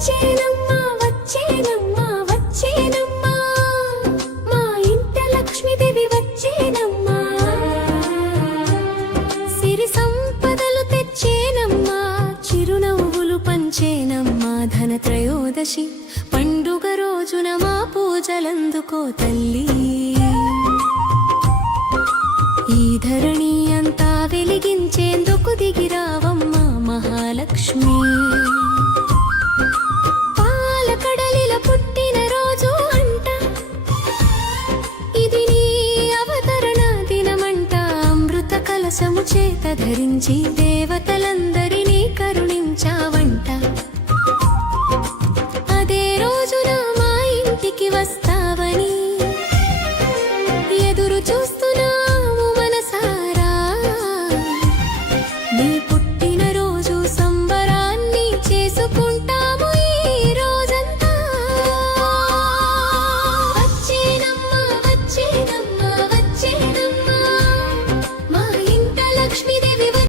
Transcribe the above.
వచ్చేనమ్మా వచ్చేనమ్మా వచ్చేనమ్మా మా ఇంట లక్ష్మీదేవి వచ్చేనమ్మా సిరి సంపదలు తెచ్చేనమ్మా చిరునవ్వులు పంచేనమ్మా ధనత్రయోదశి పండుగ రోజున మా పూజలందుకో తల్లి ఈ ధరణి అంతా వెలిగించేందుకు దిగిరావమ్మా మహాలక్ష్మి